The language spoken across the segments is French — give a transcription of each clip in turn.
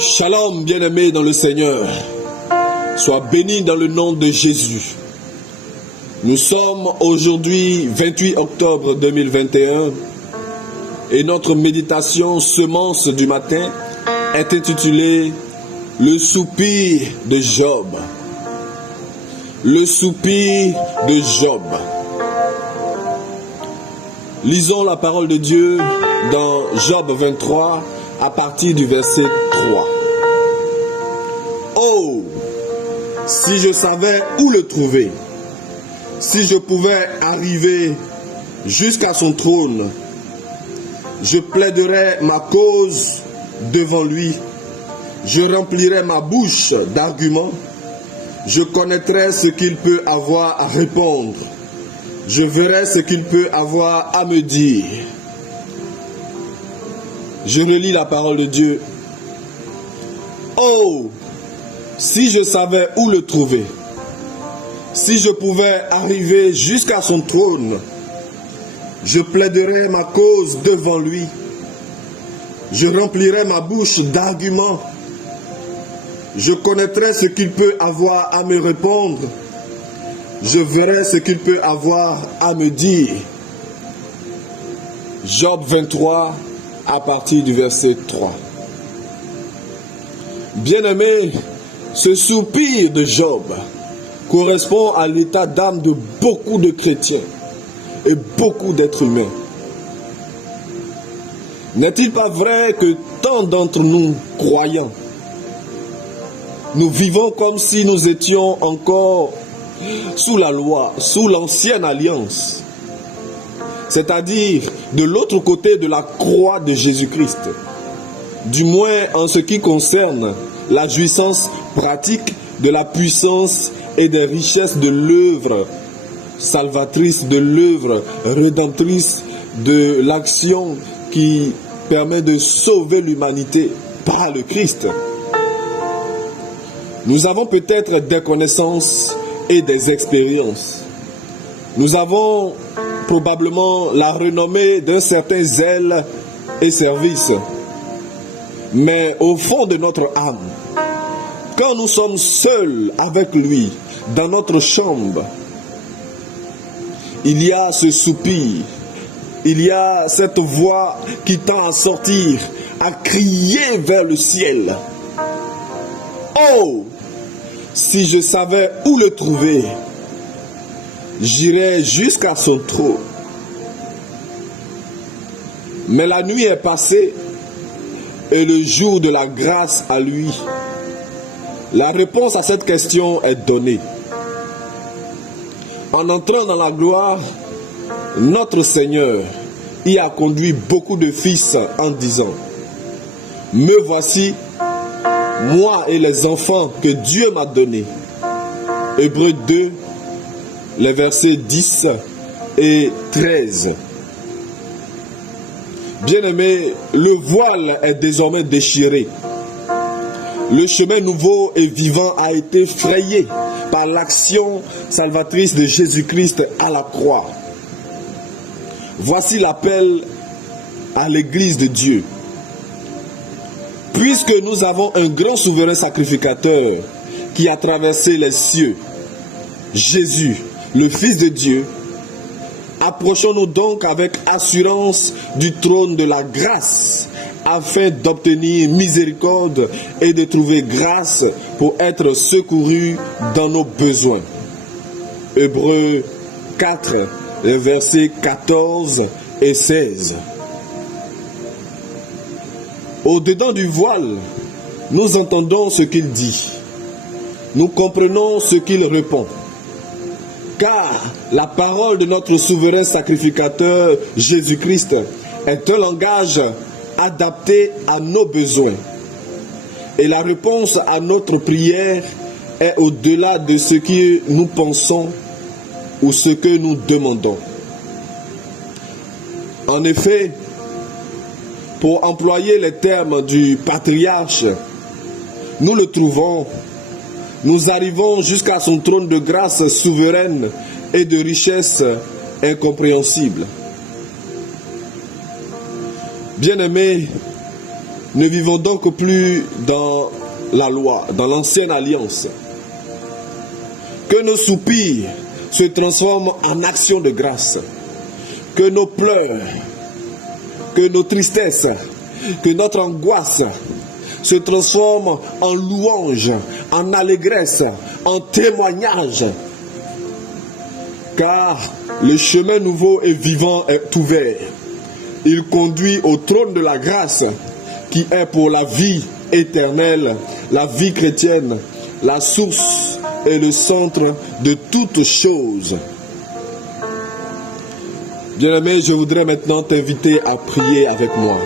Shalom, bien-aimés dans le Seigneur. Sois béni dans le nom de Jésus. Nous sommes aujourd'hui 28 octobre 2021 et notre méditation semence du matin est intitulée « Le soupir de Job ». Le soupir de Job. Lisons la parole de Dieu dans Job 23 à partir du verset 3. Oh, si je savais où le trouver, si je pouvais arriver jusqu'à son trône, je plaiderais ma cause devant lui, je remplirais ma bouche d'arguments, je connaîtrais ce qu'il peut avoir à répondre, je verrais ce qu'il peut avoir à me dire. Je relis la parole de Dieu. Oh, si je savais où le trouver, si je pouvais arriver jusqu'à son trône, je plaiderais ma cause devant lui, je remplirais ma bouche d'arguments, je connaîtrais ce qu'il peut avoir à me répondre, je verrais ce qu'il peut avoir à me dire. Job 23 à partir du verset 3. Bien-aimé, ce soupir de Job correspond à l'état d'âme de beaucoup de chrétiens et beaucoup d'êtres humains. N'est-il pas vrai que tant d'entre nous, croyants, nous vivons comme si nous étions encore sous la loi, sous l'ancienne alliance, c'est-à-dire de l'autre côté de la croix de Jésus-Christ, du moins en ce qui concerne la jouissance pratique de la puissance et des richesses de l'œuvre salvatrice, de l'œuvre rédemptrice, de l'action qui permet de sauver l'humanité par le Christ. Nous avons peut-être des connaissances et des expériences. Nous avons probablement la renommée d'un certain zèle et service. Mais au fond de notre âme, quand nous sommes seuls avec lui, dans notre chambre, il y a ce soupir, il y a cette voix qui tend à sortir, à crier vers le ciel. Oh, si je savais où le trouver, j'irais jusqu'à son trône. Mais la nuit est passée et le jour de la grâce à lui. La réponse à cette question est donnée. En entrant dans la gloire, notre Seigneur y a conduit beaucoup de fils en disant: me voici, moi et les enfants que Dieu m'a donnés. Hébreux 2, les versets 10 et 13. Bien-aimé, le voile est désormais déchiré. Le chemin nouveau et vivant a été frayé par l'action salvatrice de Jésus-Christ à la croix. Voici l'appel à l'Église de Dieu. Puisque nous avons un grand souverain sacrificateur qui a traversé les cieux, Jésus, le Fils de Dieu, approchons-nous donc avec assurance du trône de la grâce, afin d'obtenir miséricorde et de trouver grâce pour être secourus dans nos besoins. Hébreux 4, les versets 14 et 16. Au-dedans du voile, nous entendons ce qu'il dit. Nous comprenons ce qu'il répond. Car la parole de notre souverain sacrificateur Jésus-Christ est un langage adapté à nos besoins. Et la réponse à notre prière est au-delà de ce que nous pensons ou ce que nous demandons. En effet, pour employer les termes du patriarche, nous le trouvons, nous arrivons jusqu'à son trône de grâce souveraine et de richesse incompréhensible. Bien-aimés, Ne vivons donc plus dans la loi, dans l'ancienne alliance. Que nos soupirs se transforment en actions de grâce. Que nos pleurs, que nos tristesses, que notre angoisse se transforment en louange, en allégresse, en témoignage. Car le chemin nouveau et vivant est ouvert. Il conduit au trône de la grâce qui est pour la vie éternelle, la vie chrétienne, la source et le centre de toutes choses. Bien-aimé, je voudrais maintenant t'inviter à prier avec moi.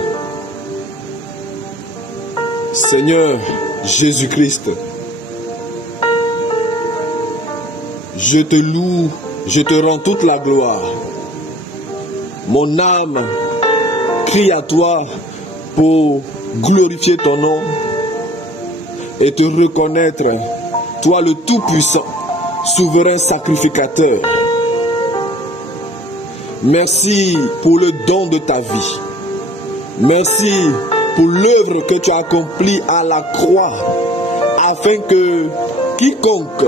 Seigneur Jésus-Christ, je te loue, je te rends toute la gloire. Mon âme crie à toi pour glorifier ton nom et te reconnaître, toi le Tout-Puissant, souverain sacrificateur. Merci pour le don de ta vie. Merci pour l'œuvre que tu as accomplie à la croix, afin que quiconque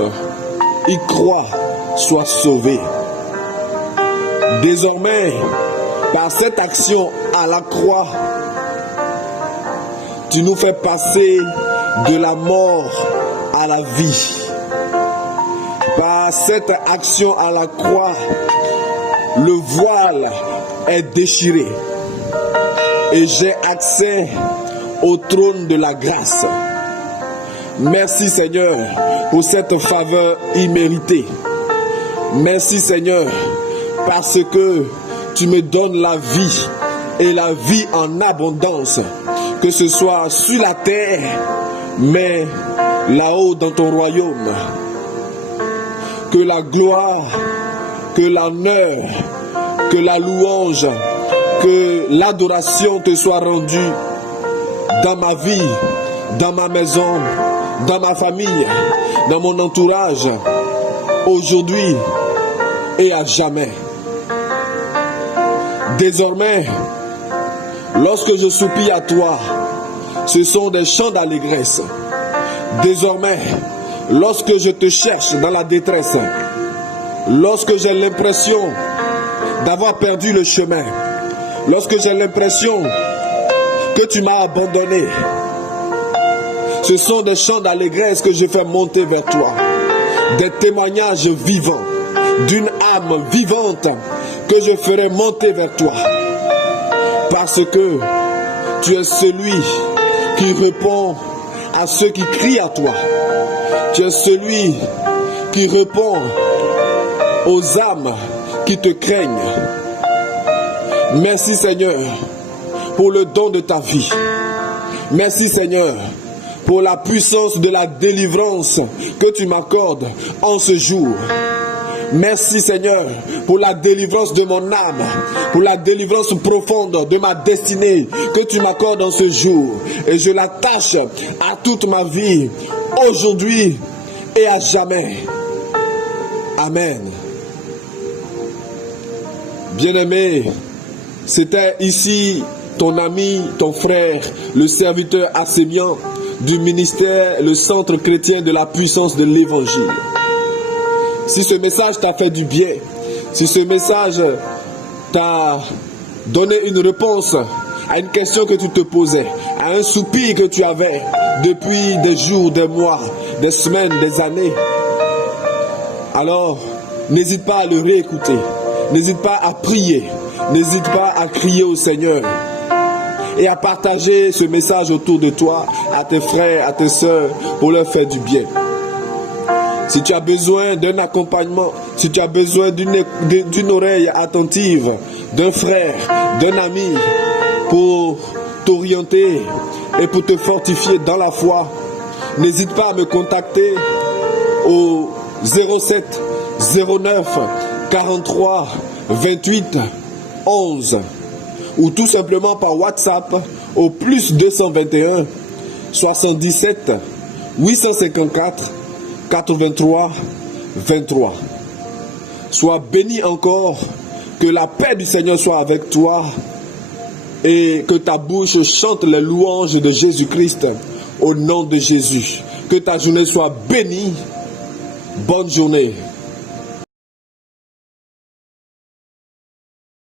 y croit soit sauvé. Désormais, par cette action à la croix, tu nous fais passer de la mort à la vie. Par cette action à la croix, le voile est déchiré et j'ai accès au trône de la grâce. Merci Seigneur pour cette faveur imméritée. Merci Seigneur parce que tu me donnes la vie et la vie en abondance, que ce soit sur la terre, mais là-haut dans ton royaume. Que la gloire, que l'honneur, que la louange, que l'adoration te soit rendue dans ma vie, dans ma maison, dans ma famille, dans mon entourage, aujourd'hui et à jamais. Désormais, lorsque je soupire à toi, ce sont des chants d'allégresse. Désormais, lorsque je te cherche dans la détresse, lorsque j'ai l'impression d'avoir perdu le chemin, lorsque j'ai l'impression que tu m'as abandonné, ce sont des chants d'allégresse que je fais monter vers toi, des témoignages vivants, d'une âme vivante que je ferai monter vers toi, parce que tu es celui qui répond à ceux qui crient à toi. Tu es celui qui répond aux âmes qui te craignent. Merci Seigneur pour le don de ta vie. Merci Seigneur pour la puissance de la délivrance que tu m'accordes en ce jour. Merci Seigneur pour la délivrance de mon âme, pour la délivrance profonde de ma destinée que tu m'accordes en ce jour. Et je l'attache à toute ma vie, aujourd'hui et à jamais. Amen. Bien-aimé, c'était ici ton ami, ton frère, le serviteur Assémian du ministère, le centre chrétien de la puissance de l'évangile. Si ce message t'a fait du bien, si ce message t'a donné une réponse à une question que tu te posais, à un soupir que tu avais depuis des jours, des mois, des semaines, des années, alors n'hésite pas à le réécouter, n'hésite pas à prier, n'hésite pas à crier au Seigneur et à partager ce message autour de toi, à tes frères, à tes sœurs, pour leur faire du bien. Si tu as besoin d'un accompagnement, si tu as besoin d'une oreille attentive, d'un frère, d'un ami, pour t'orienter et pour te fortifier dans la foi, n'hésite pas à me contacter au 07 09 43 28 11 ou tout simplement par WhatsApp au plus 221 77 854 83 23. Sois béni encore, que la paix du Seigneur soit avec toi et que ta bouche chante les louanges de Jésus-Christ au nom de Jésus. Que ta journée soit bénie. Bonne journée.